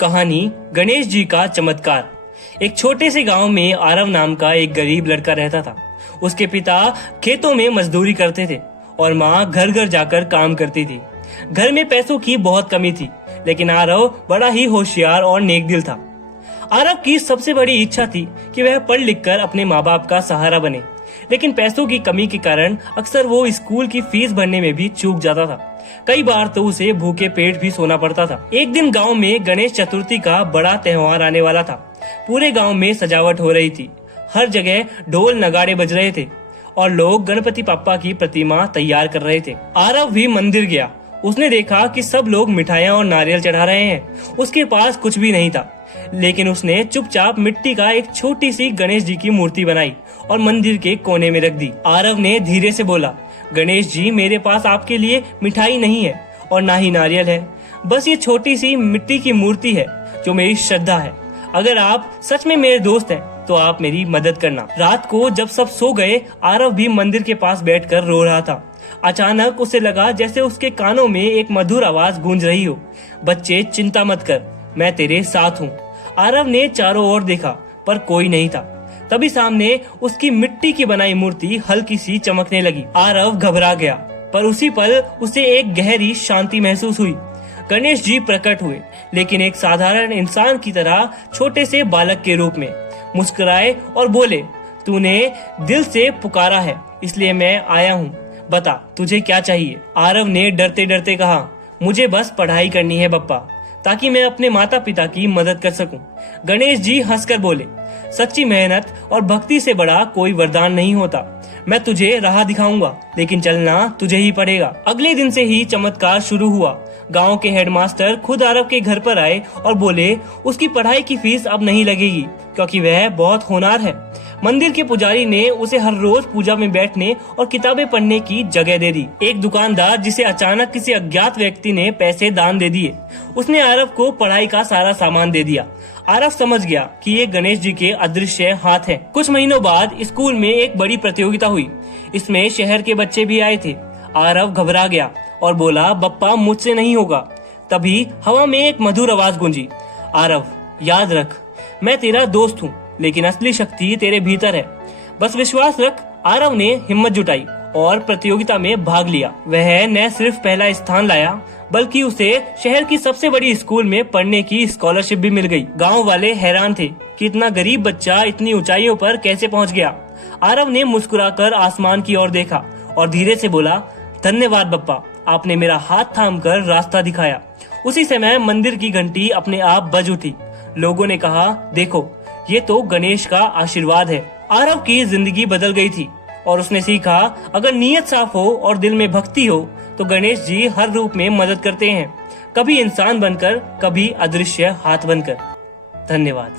कहानी गणेश जी का चमत्कार। एक छोटे से गांव में आरव नाम का एक गरीब लड़का रहता था। उसके पिता खेतों में मजदूरी करते थे और माँ घर घर जाकर काम करती थी। घर में पैसों की बहुत कमी थी, लेकिन आरव बड़ा ही होशियार और नेकदिल था। आरव की सबसे बड़ी इच्छा थी कि वह पढ़ लिख कर अपने माँ बाप का सहारा बने, लेकिन पैसों की कमी के कारण अक्सर वो स्कूल की फीस भरने में भी चूक जाता था। कई बार तो उसे भूखे पेट भी सोना पड़ता था। एक दिन गांव में गणेश चतुर्थी का बड़ा त्योहार आने वाला था। पूरे गांव में सजावट हो रही थी। हर जगह ढोल नगाड़े बज रहे थे और लोग गणपति पापा की प्रतिमा तैयार कर रहे थे। आरव भी मंदिर गया। उसने देखा कि सब लोग मिठाइयाँ और नारियल चढ़ा रहे हैं। उसके पास कुछ भी नहीं था, लेकिन उसने चुपचाप मिट्टी का एक छोटी सी गणेश जी की मूर्ति बनाई और मंदिर के कोने में रख दी। आरव ने धीरे से बोला, गणेश जी, मेरे पास आपके लिए मिठाई नहीं है और ना ही नारियल है। बस ये छोटी सी मिट्टी की मूर्ति है जो मेरी श्रद्धा है। अगर आप सच में मेरे दोस्त हैं तो आप मेरी मदद करना। रात को जब सब सो गए, आरव भी मंदिर के पास बैठकर रो रहा था। अचानक उसे लगा जैसे उसके कानों में एक मधुर आवाज गूंज रही हो, बच्चे चिंता मत कर, मैं तेरे साथ हूँ। आरव ने चारों ओर देखा पर कोई नहीं था। तभी सामने उसकी मिट्टी की बनाई मूर्ति हल्की सी चमकने लगी। आरव घबरा गया, पर उसी पल उसे एक गहरी शांति महसूस हुई। गणेश जी प्रकट हुए, लेकिन एक साधारण इंसान की तरह, छोटे से बालक के रूप में। मुस्कुराए और बोले, तूने दिल से पुकारा है, इसलिए मैं आया हूँ। बता तुझे क्या चाहिए। आरव ने डरते डरते कहा, मुझे बस पढ़ाई करनी है बप्पा, ताकि मैं अपने माता पिता की मदद कर सकूं। गणेश जी हंसकर बोले, सच्ची मेहनत और भक्ति से बड़ा कोई वरदान नहीं होता। मैं तुझे राह दिखाऊंगा, लेकिन चलना तुझे ही पड़ेगा। अगले दिन से ही चमत्कार शुरू हुआ। गांव के हेडमास्टर खुद आरव के घर पर आए और बोले, उसकी पढ़ाई की फीस अब नहीं लगेगी, क्योंकि वह बहुत होनहार है। मंदिर के पुजारी ने उसे हर रोज पूजा में बैठने और किताबें पढ़ने की जगह दे दी। एक दुकानदार, जिसे अचानक किसी अज्ञात व्यक्ति ने पैसे दान दे दिए, उसने आरव को पढ़ाई का सारा सामान दे दिया। आरव समझ गया कि ये गणेश जी के अदृश्य हाथ हैं। कुछ महीनों बाद स्कूल में एक बड़ी प्रतियोगिता हुई। इसमें शहर के बच्चे भी आए थे। आरव घबरा गया और बोला, बप्पा मुझसे नहीं होगा। तभी हवा में एक मधुर आवाज गूंजी, आरव याद रख, मैं तेरा दोस्त हूँ, लेकिन असली शक्ति तेरे भीतर है, बस विश्वास रख। आरव ने हिम्मत जुटाई और प्रतियोगिता में भाग लिया। वह न सिर्फ पहला स्थान लाया, बल्कि उसे शहर की सबसे बड़ी स्कूल में पढ़ने की स्कॉलरशिप भी मिल गई। गांव वाले हैरान थे कि इतना गरीब बच्चा इतनी ऊंचाइयों पर कैसे पहुंच गया। आरव ने मुस्कुराकर आसमान की ओर देखा और धीरे से बोला, धन्यवाद बप्पा, आपने मेरा हाथ थामकर रास्ता दिखाया। उसी समय मंदिर की घंटी अपने आप बज उठी। लोगों ने कहा, देखो, ये तो गणेश का आशीर्वाद है। आरव की जिंदगी बदल गई थी और उसने सीखा, अगर नीयत साफ हो और दिल में भक्ति हो तो गणेश जी हर रूप में मदद करते हैं, कभी इंसान बनकर, कभी अदृश्य हाथ बनकर। धन्यवाद।